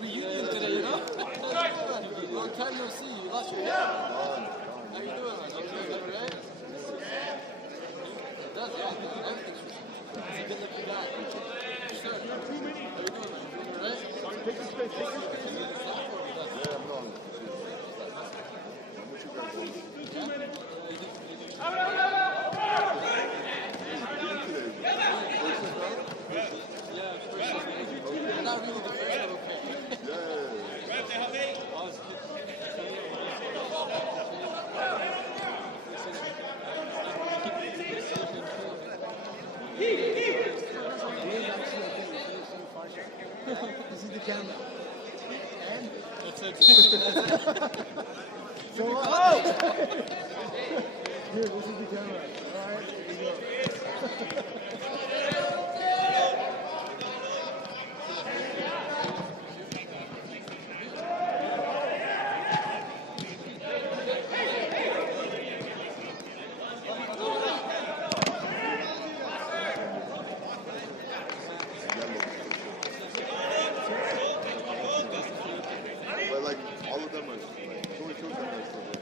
reunion today, you know? Long time no see. You lost your hair. How you doing, man? You doing right? It does, yeah. Everything's for He's a good-looking guy. Sure. How you doing, man? You doing right? Take the space. Take the space. Yeah, I'm going. What you got going? Not really the first, but okay. This is the camera. And? That's it. So what? Here, this is the camera. Alright, here we go. But like all of them are like only two of them are still there.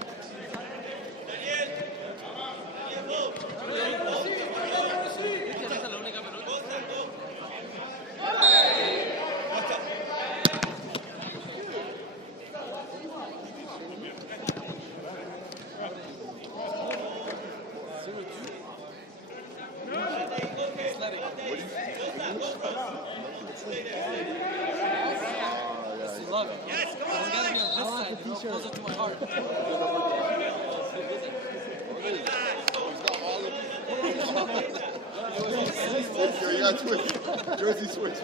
Love it. Yes, come on, gotta be on this side, you know, closer to my heart. Yeah, switch. Jersey switch.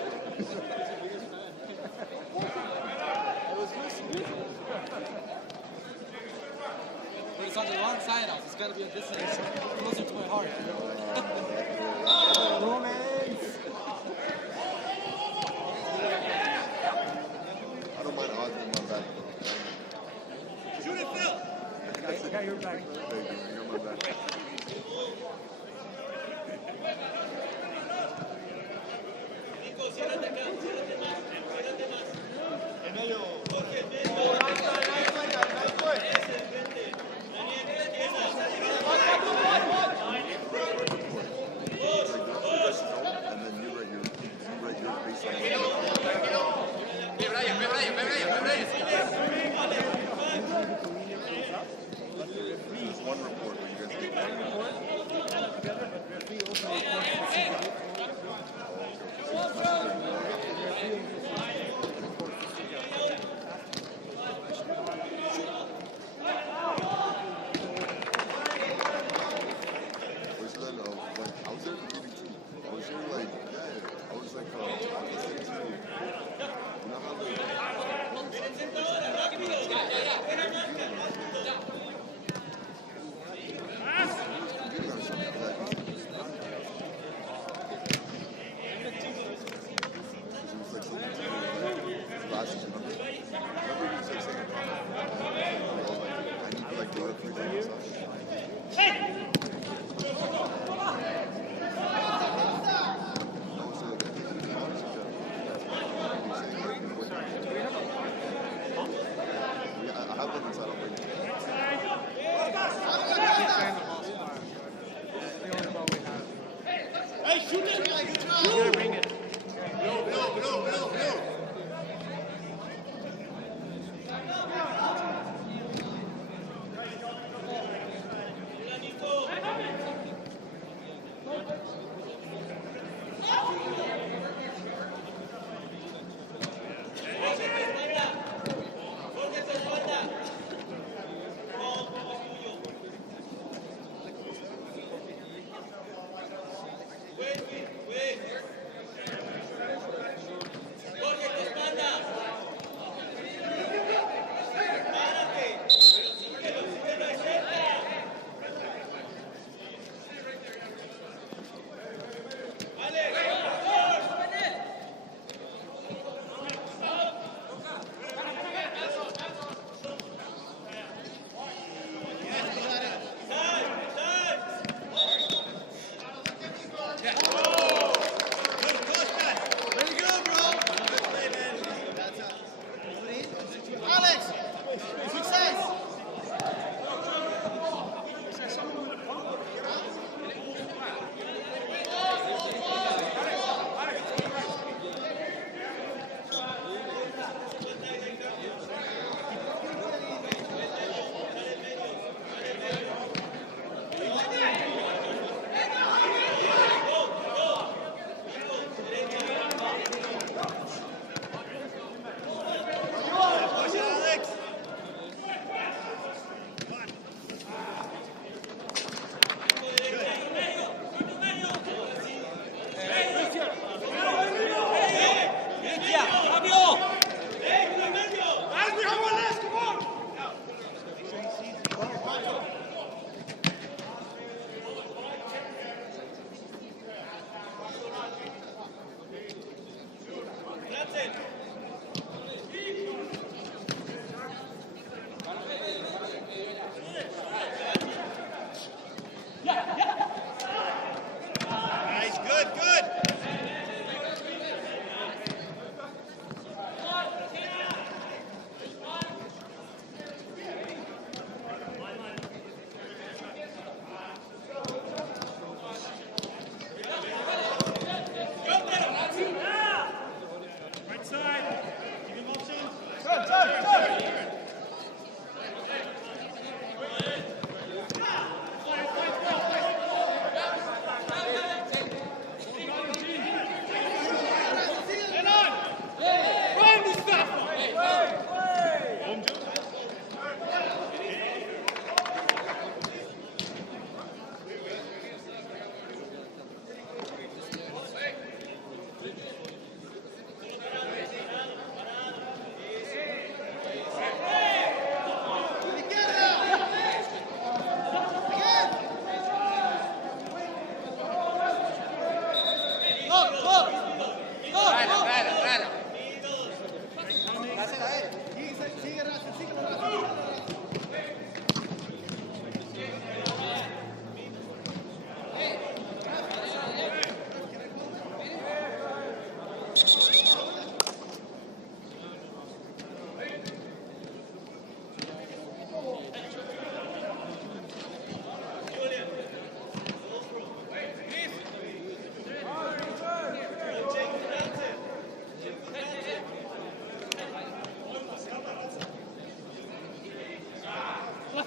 But it's on the wrong side of. It's gotta be on this side, closer to my heart. Romance! I don't mind odds in my back. Shoot it, Phil! I got your back. Thank you. I got my back. Nico, ciérrate acá, ciérrate más, ciérrate más. En medio. Jorge, vente. Ese, vente. Daniel, ¿qué tienes? And then you write your baseline. Ve, Brian. There's one report where you guys get that. Together, but referee also reports specifically. Referee also reports specifically.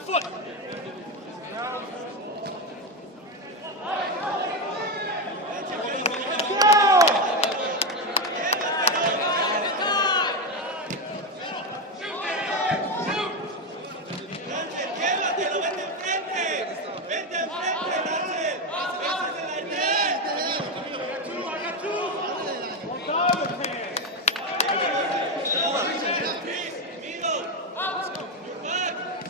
foot. Llévatelo, vente enfrente. Vente enfrente, Marcel. Middle.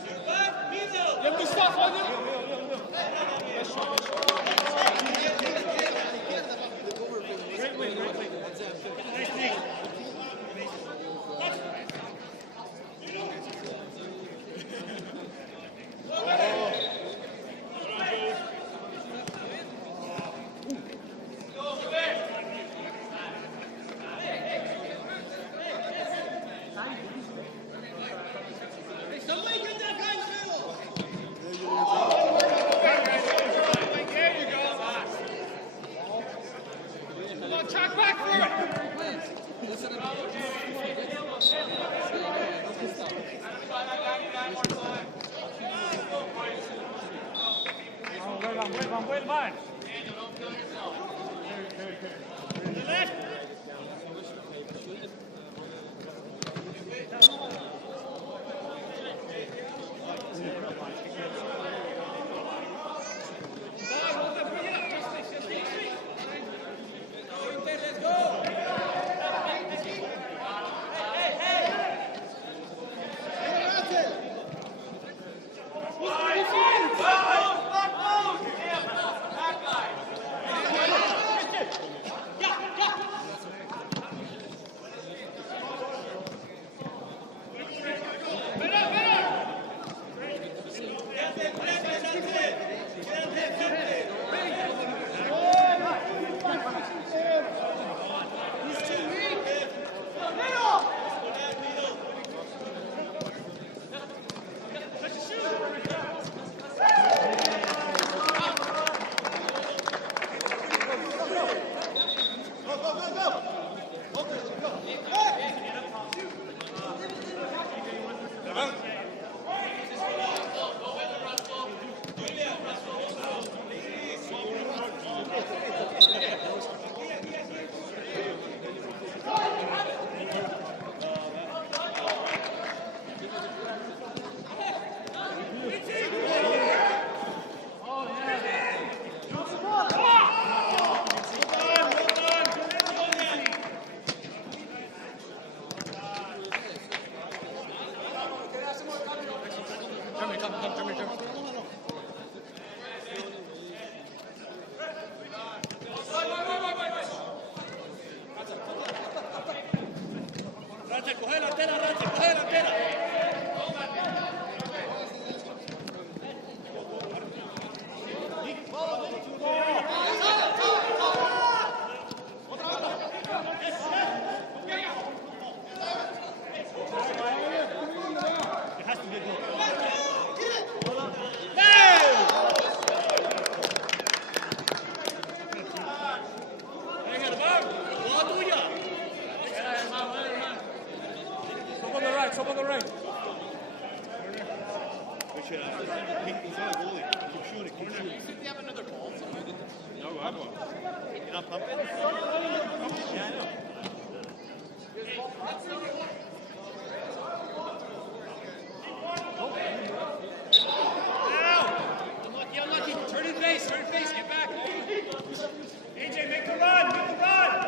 You're back, middle. You have to stop on him. Somebody get that guy middle. Come on, track back for it. Listen to me. Vuelvan. Let's go. Coge la antena, Rance, coge la antena. Up on the right. He's not a goalie. Keep shooting, keep shooting. If they have another ball, No, I have one. You're not pumping? Yeah, I know. Unlucky. Turn base, get back. AJ, make the run, make the run.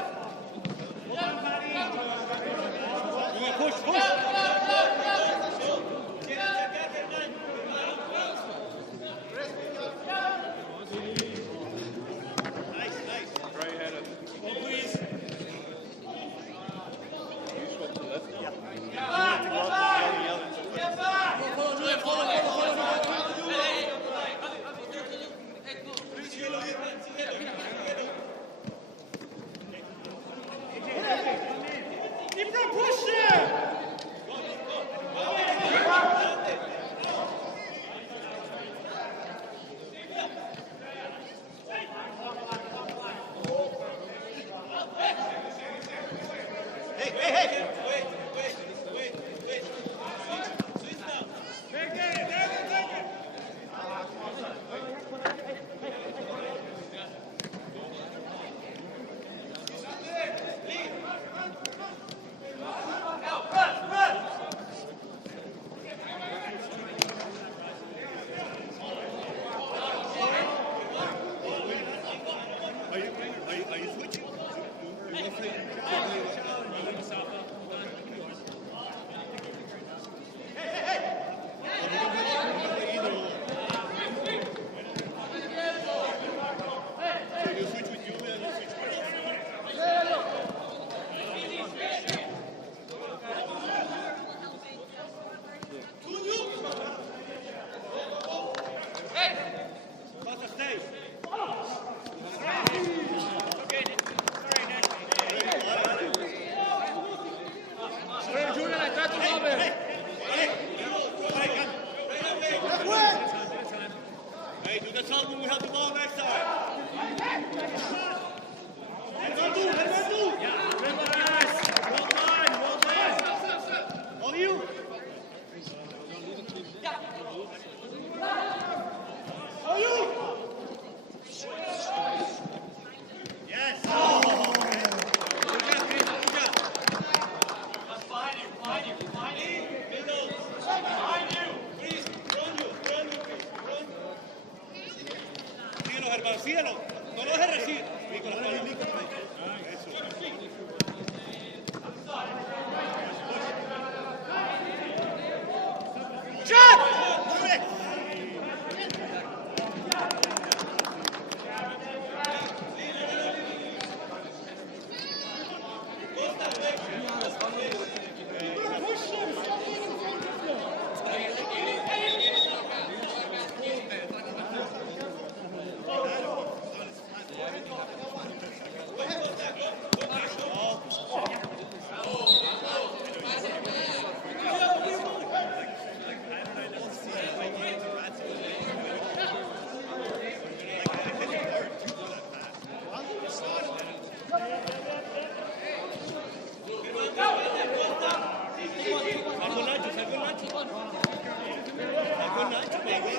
Come on, push, push. Right ahead of him. Go, please. You switch to left. Hey, do the song when we have the ball next time. Let's do. Well done. All you. Yes. Oh. Good job, Chris. Good job. Behind you. Middle. Behind you. Chris, run you, Chris. Run. Síguelo, Germán, síguelo. No lo dejes recibir. Nicolás, eso. Shot! Move it!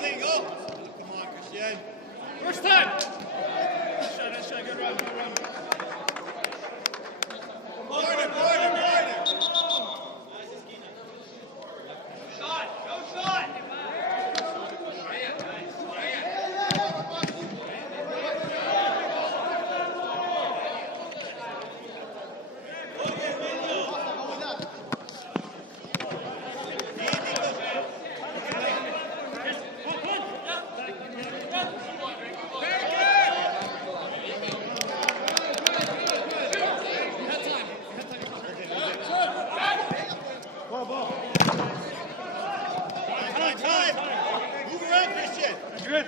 There you go. Come on, Christian. First time. Shot, good run. Border. Shot. Time. Move around, Christian. Good.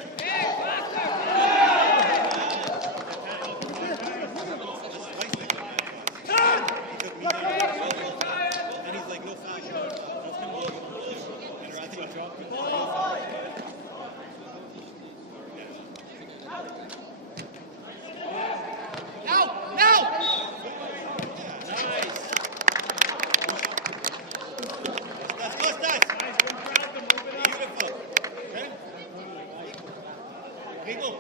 And he's like, no foul. Now! Nice. Costas. Beautiful. Okay? People.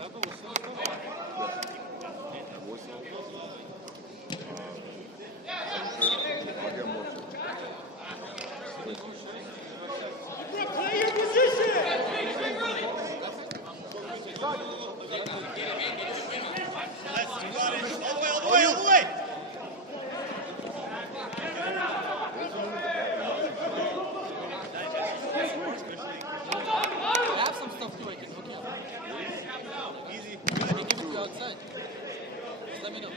I'll get more. Play your position. All the way. I have some stuff too I can hook you up. Easy. I can give it to you outside. Just let me know.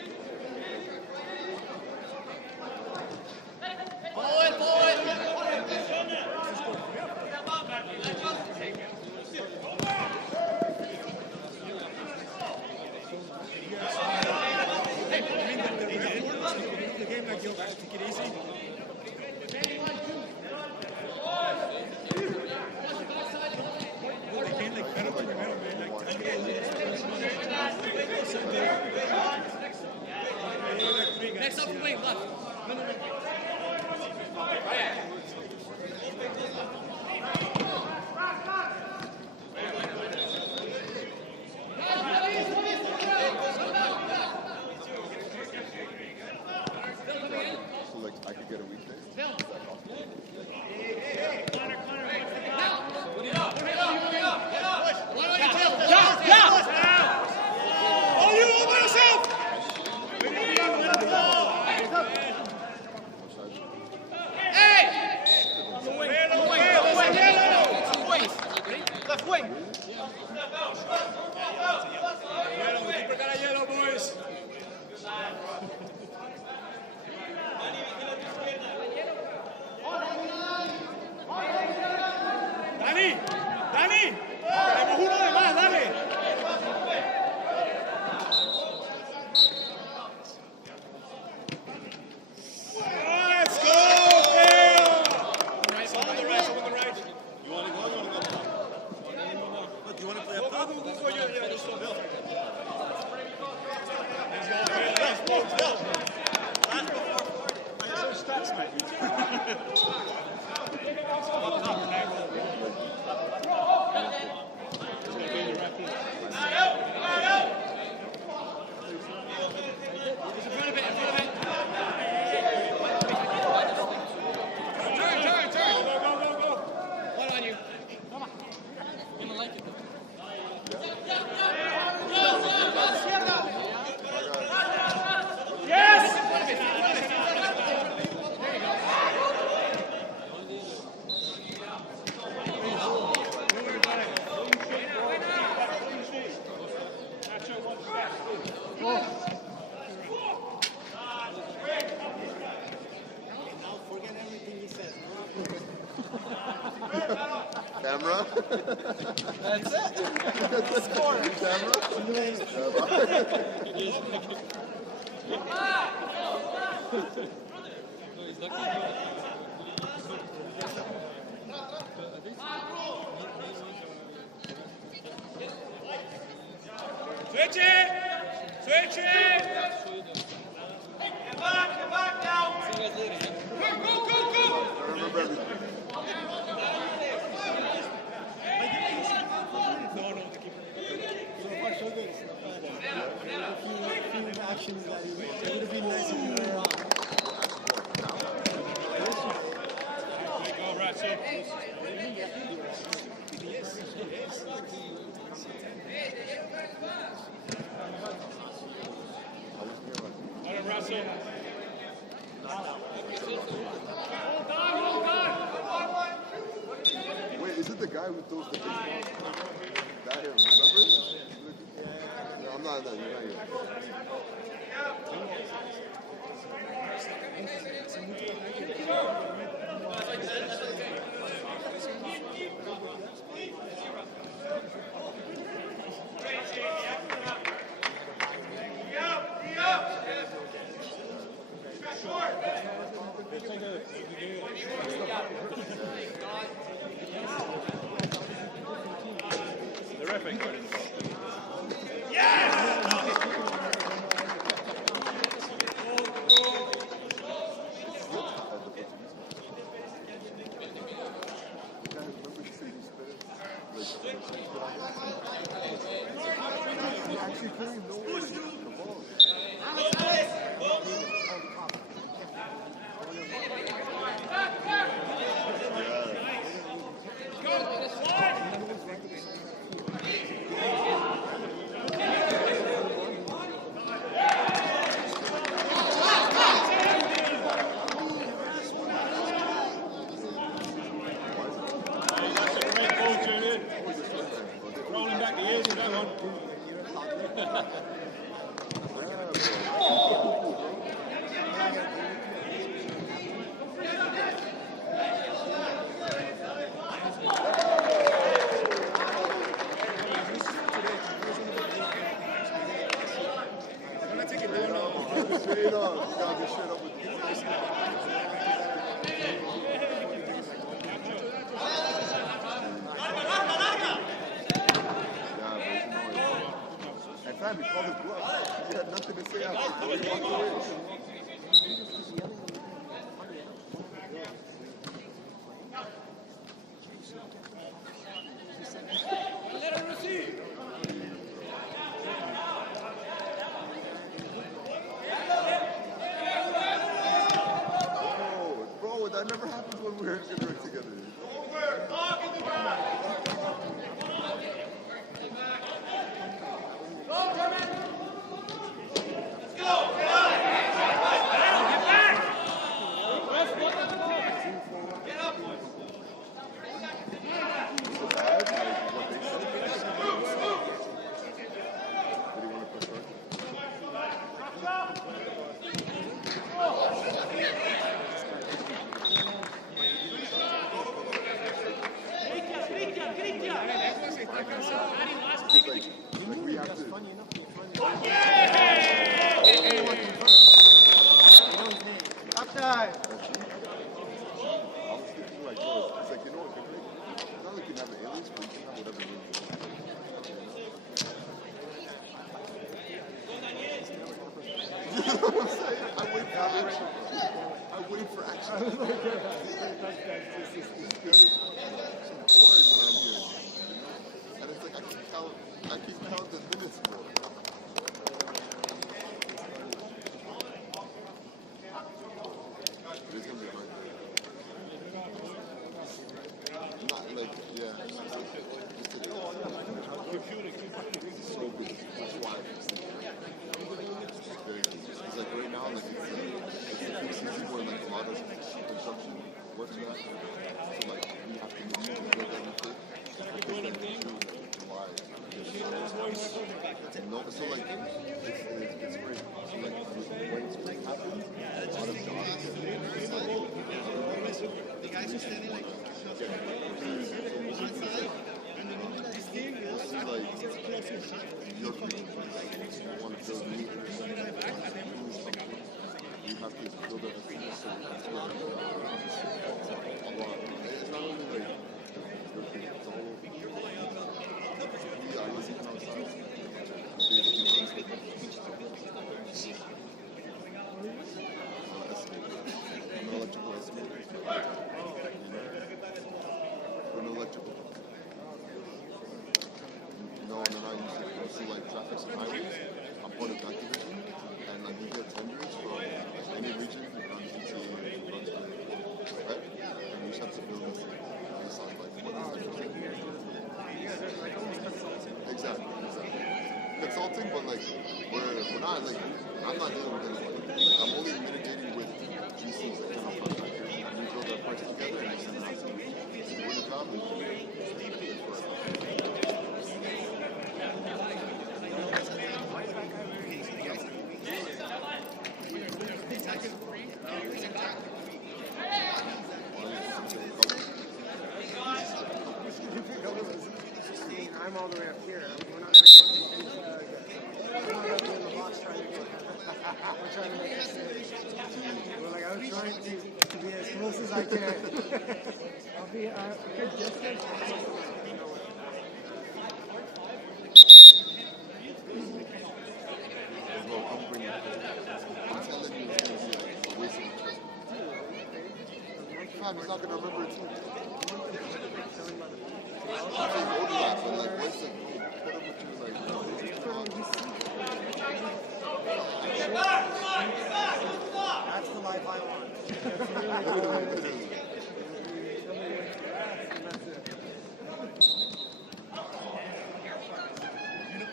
Follow it. The game like you take it easy. They came like better to the middle, man. Like Next up, wait, left. No. So like I could get a weekday. Left wing. Keeper got a yellow, boys. Yellow. Camera. That's it. Score. Camera. Switch it! Switch it! Get back now! Go! I remember everything. Actions that it would have been nice if you were on. Go, Ratchet. Let him wrestle. Wait, is it the guy who throws the baseball? That him, remember? No, I'm not that. You're not yet. The ref ain't got it. He actually couldn't even know where the ball is. Great ball, Julian. Rolling back the ears with that one. Straight up. You gotta get straight up with these. At time he called his bluff. He had nothing to say after. He walked away. Bro, that never happens when we're gonna work together. So bad, like what they said. What do you want to prefer? Like we have to. Upside. I was thinking like, oh, it's like, you know what, it's not like you can have an alias, but you can have whatever you want. You know what I'm saying? I wait for action. I wait for action. It's boring when I'm here, you know? And it's like, I keep counting the minutes, bro. It's gonna be hard. Not like, yeah. So good. That's why. It's very good. It's like right now, like it's the peak season where like a lot of construction works are happening. So like we have to make sure we build everything. Because like June, July, no, so like it's spring. So like when spring happens, a lot of jobs get like the guys are standing like like your creative process. You want to build new intersections, you have to build up a thing so that's where a lot. It's not only like your creative, it's all over. I was even outside. I'm an electrical estimate. For an electrical. No, and then I used to like traffic and highways. I'm part of that division, and like we get tenders from any region around GTA, right? And we just have to build this based on like what is the exactly. Consulting, but like we're not like I'm not dealing with anybody. Like I'm only mitigating with GCs, like general contractors, and we build our parts together and we send it out to you. So we're the job I'm all the way up here. We're not going to get we're not going to be in the box trying to get we're trying to make this safe. We're like, I'm trying to be as close as I can. I'll be a good distance. He's not going to remember it too. But like, what's the put him with you, That's the life I want.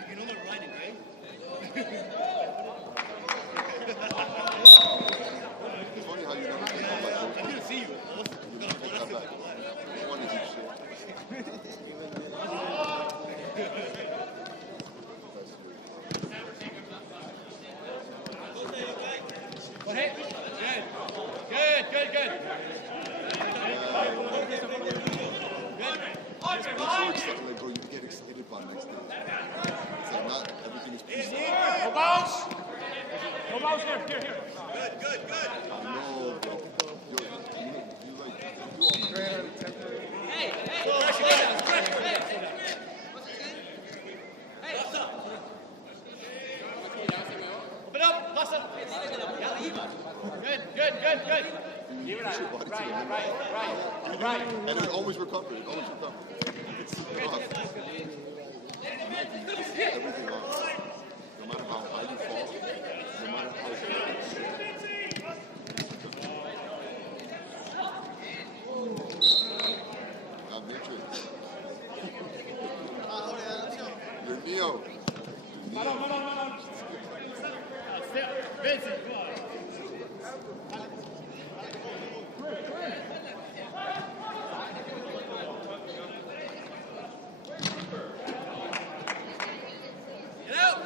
You know they're riding, right? it's funny how you never think about like, I'm going to see you. you never take that back. You want to do shit. Like, bro, you get excited about next day. It's like not everything is peaceful. No bounce! No bounce here. Good. No, bro. You like, you all know. Open up, Buster. Good. You push your body to the limit. Right. And it always recovers. It's rough. Everything off. No matter how high you fall, no matter how I'm Matrix. You're Neo. Vincent, come on. Get out!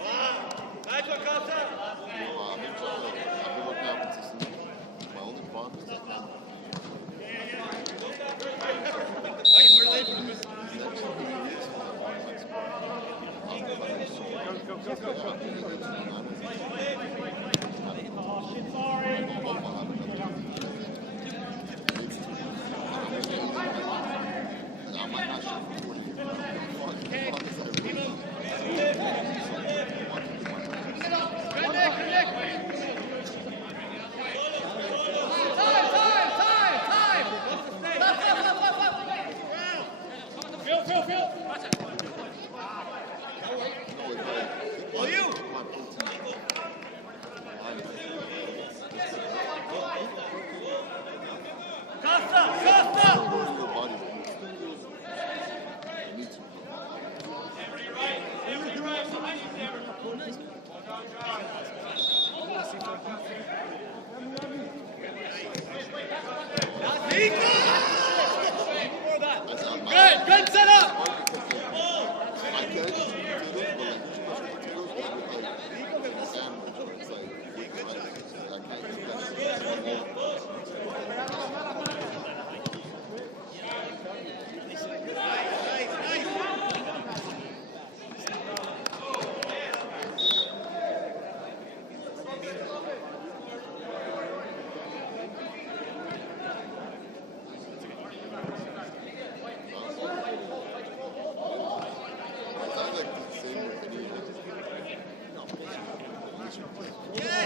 Wow. Nice one, Costa.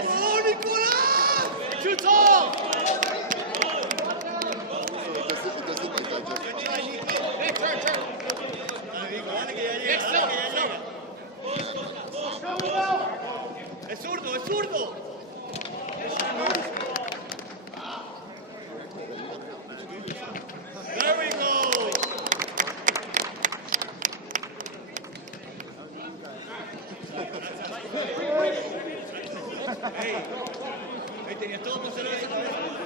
Oh, Nicolas! Too tall! Es zurdo, es zurdo. There we go. Hey, tenías todo tu cerebro esa cabeza.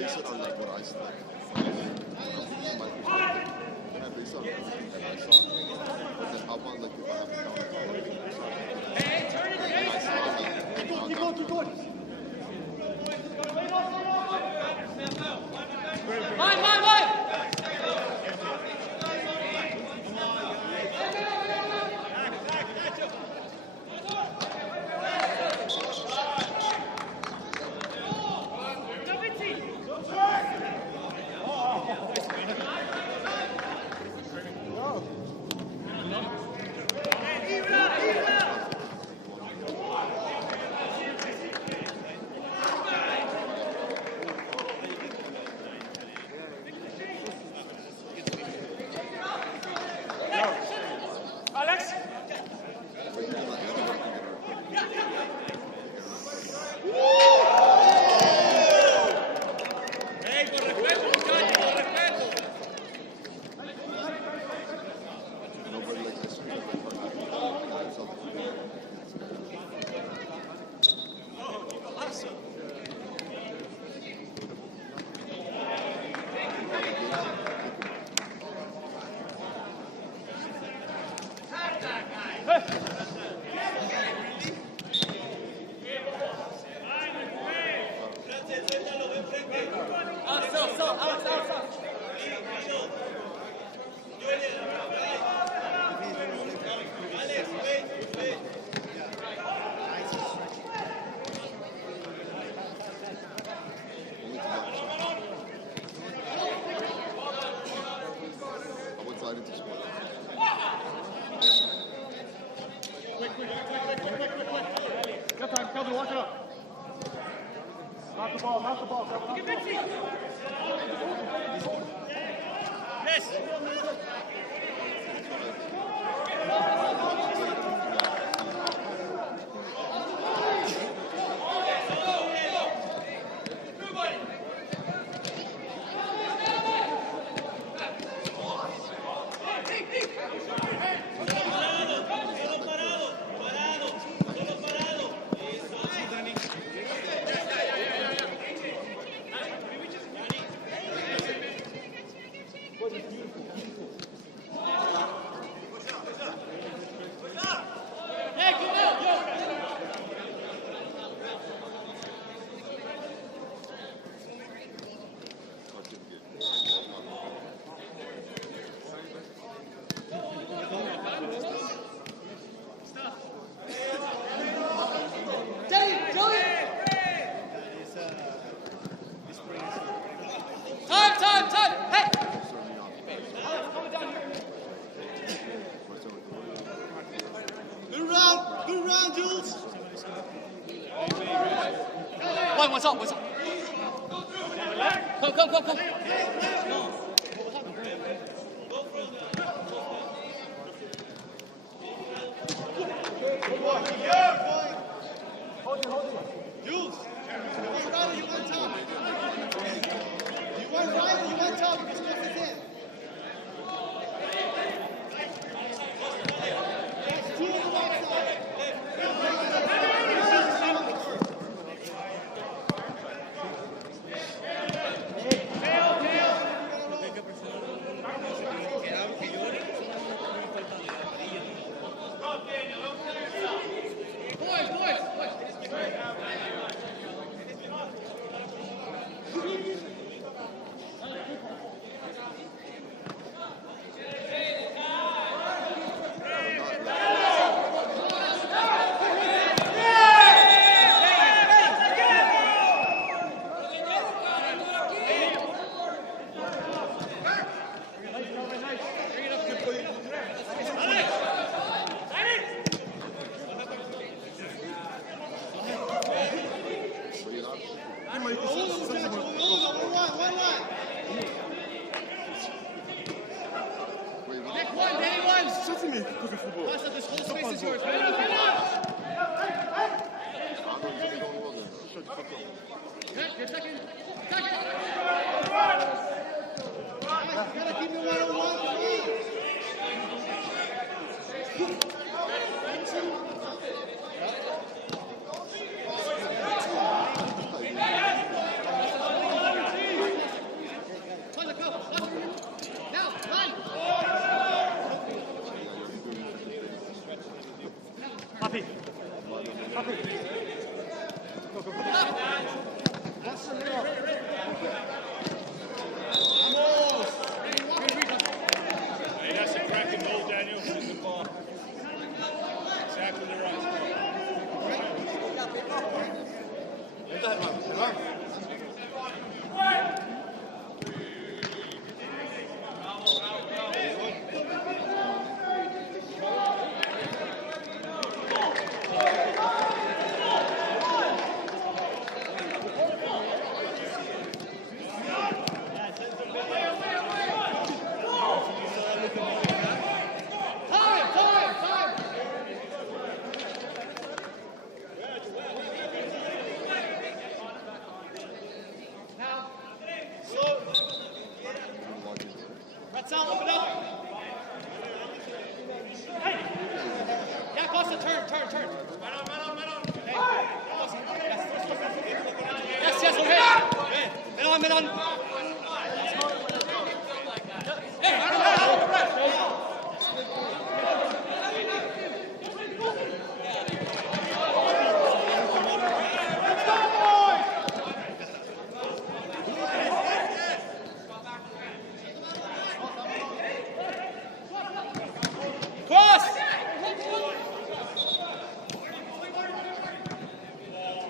base it on like what I saw. From my perspective. And I base it on everything that I saw. And then how about like if I have a counter or something. And I saw that Keep going. Mine! Kelvin, walk it up. Knock the ball, Kelvin. Yes. Good round, Jules. What's up? Come. Jules, you want right or you want top? You want right or you want top? Because this is it. That's two on the right side.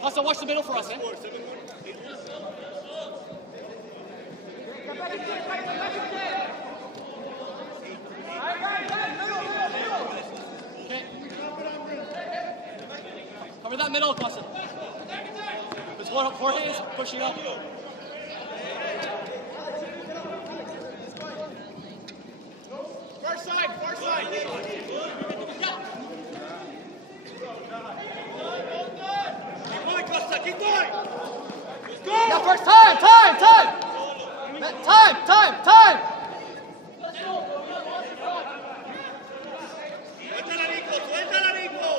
Hustle, watch the middle for us, eh? Okay. Cover that middle, Costa. There's Jorge is pushing up. Far side, far side. Keep going, Costa, keep going. Let's go. Yeah, first time. Suéltala, Nico, suéltala, Nico.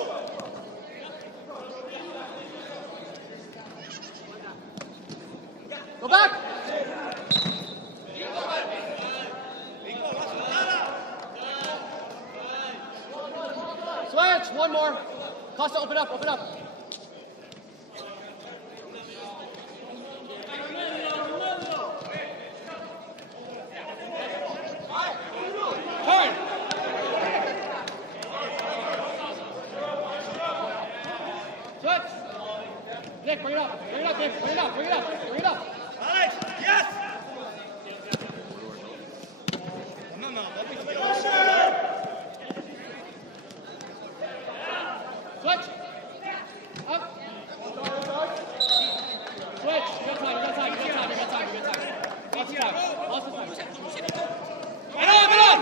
Go back. Nico, va a soltarla. Switch. One more. Costa, open up. Turn. Switch. Nick, bring it up, Nick. Bring it up. Alex, yes. No, don't be scared. Switch. Up. Switch. You got time. Lots of time. Get on.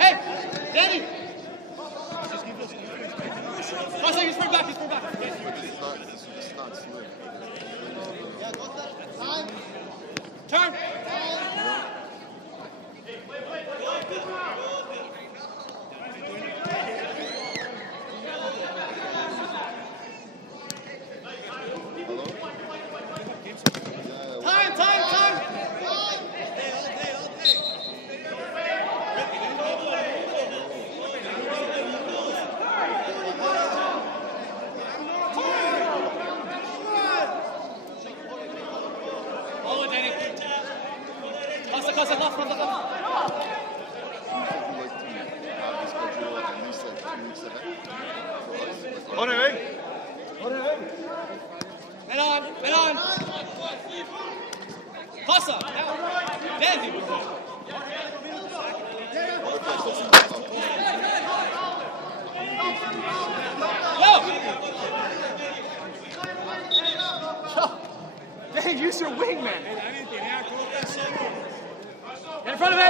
Hey, Danny. Costa, he's bring back. It's not slim. Turn. Time. Follow it, Danny. Costa, left, from the left. Men on. Costa, now. Danny. Go. Dang, use your wing, man. Get in front of it.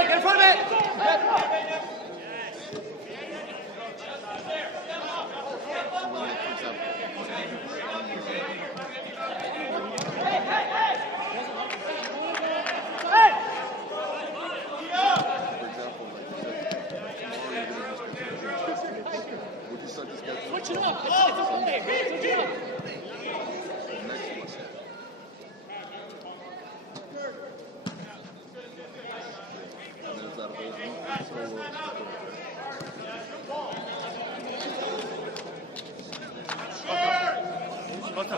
Switch it up. It's a full day. Switch it up. Costa,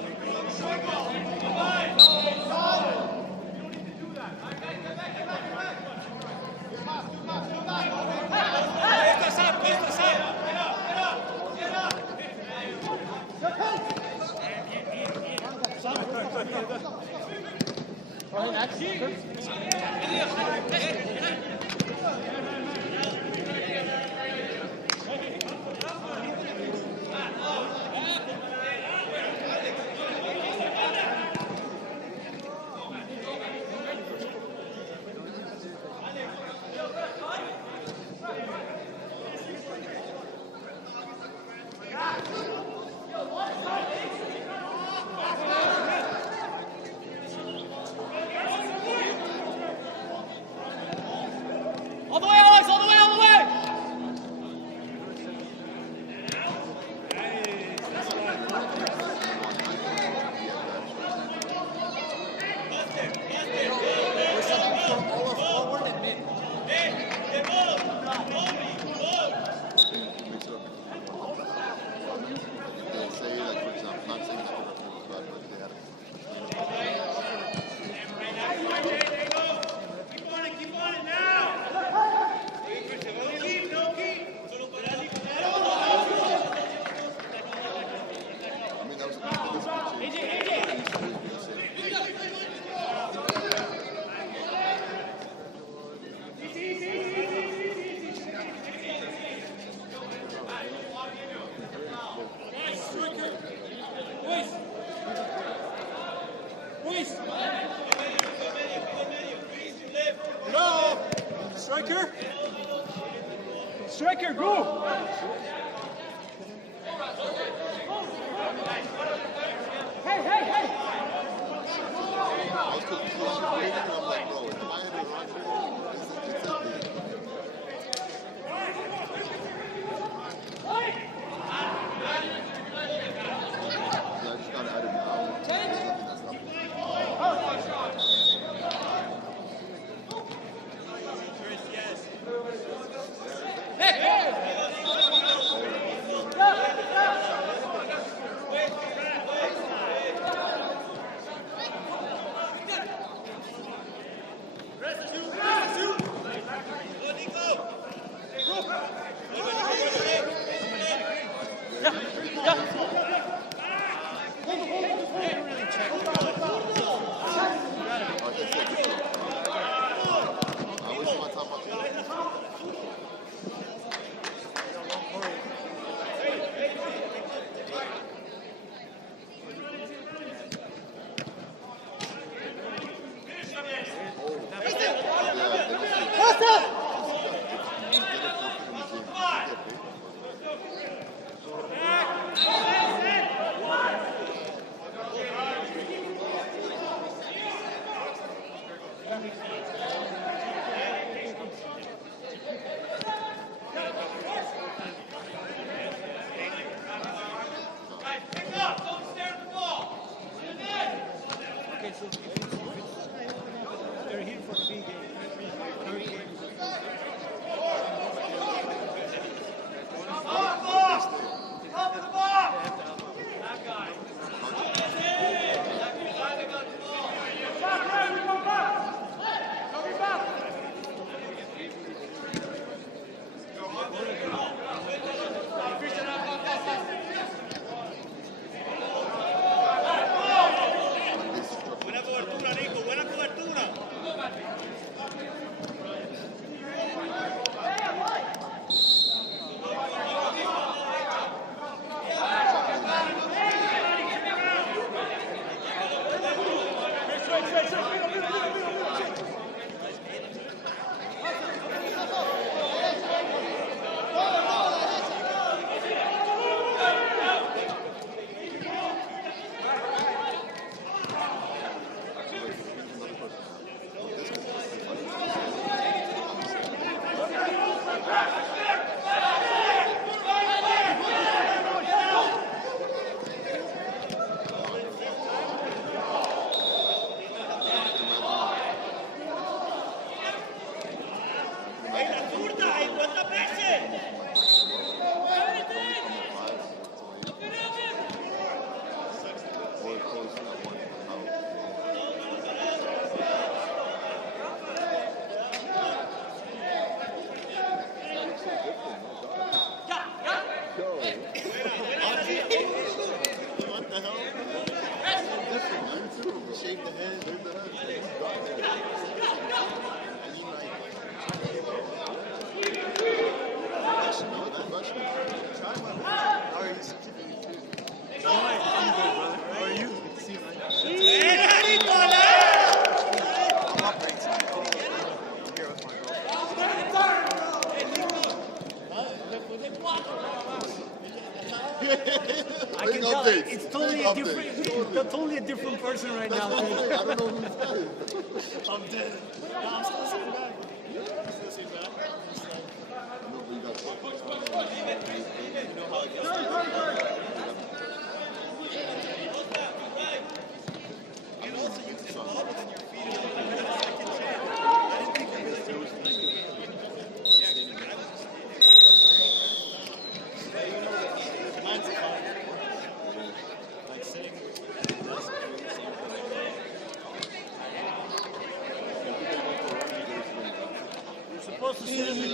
Striker, go! Hey, hey, hey! I was confused. She was waiting, and I'm like, bro, am I in the wrong channel? It's a thing. I just got out of now. That's not I wish my top up. They're here for 3 games. 3 games. Buena cobertura, Nico, buena cobertura. ¡Ey, la zurda! ¡Ey, otra veces! What the hell? Different, man, too. Shave the head, leave the head. ¡Venga, Nicolás! I can tell it's totally a different, it's totally a different person right now. I don't know who this is. I'm dead. No, I'm still sitting back. You're supposed to sit in the